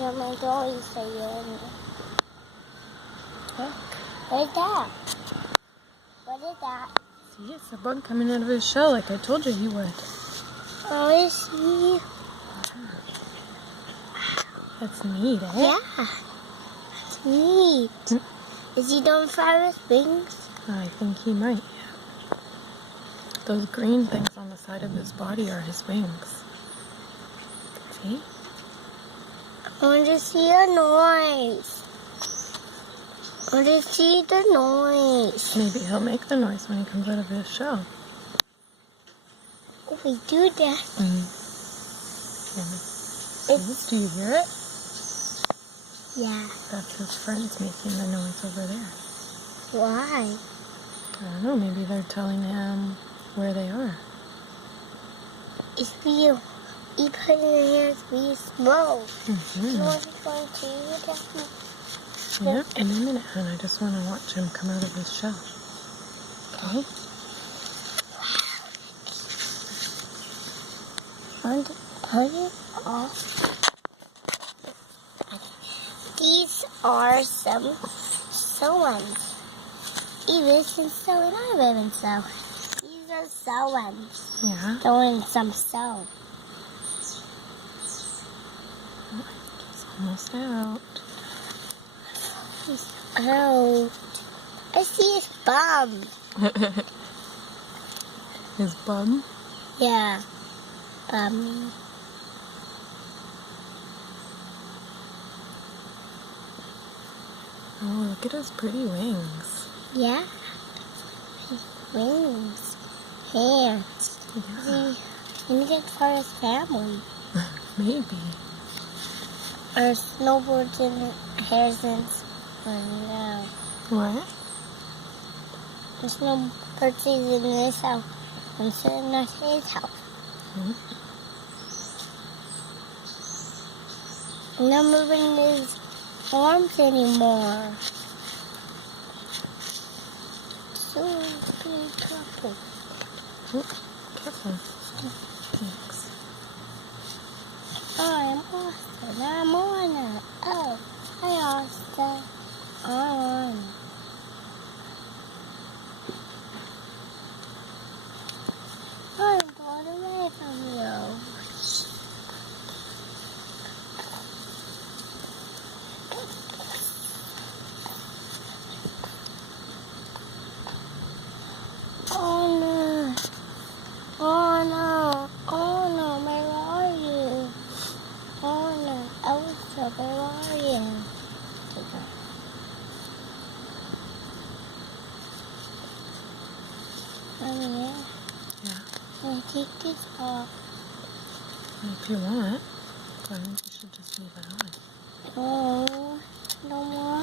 on my dolly so you're in there. Huh? What is that? What is that? See, it's a bug coming out of his shell like I told you he would. Oh, I see. That's neat, eh? Yeah. That's neat. Is he done fly with wings? I think he might, yeah. Those green things on the side of his body are his wings. See? I want to see a noise. I want to see the noise. Maybe he'll make the noise when he comes out of his shell. Oh, we do that. Do you hear it? Yeah. That's his friends making the noise over there. Why? I don't know, maybe they're telling him where they are. If you put in your hands, we smoke. You know what he's going to do? Yeah, in a minute, hon. I just want to watch him come out of his shell. Okay? And put it off. These are some sewings. Even some sewing I haven't sew. These are sewings. Yeah. Sewing some sew. He's almost out. He's out. I see his bum. His bum? Yeah. Bum. Oh, look at his pretty wings. Yeah. Wings. Hands. Yeah. Maybe it's for his family. Maybe. Or snowboards and hairs and no. What? There's snowbirds in this house. I'm sitting at his house. I'm not moving his arms anymore. So I'm careful. Careful. Thanks. I'm Austin. I'm on it. Oh, hi Austin. I'm on it. I'm going away from you. Oh no. Oh no. Oh no, where are you? Oh no, Elsa, where are you? Yeah. Can I take this off? If you want. But I think you should just leave it on. Oh, no more.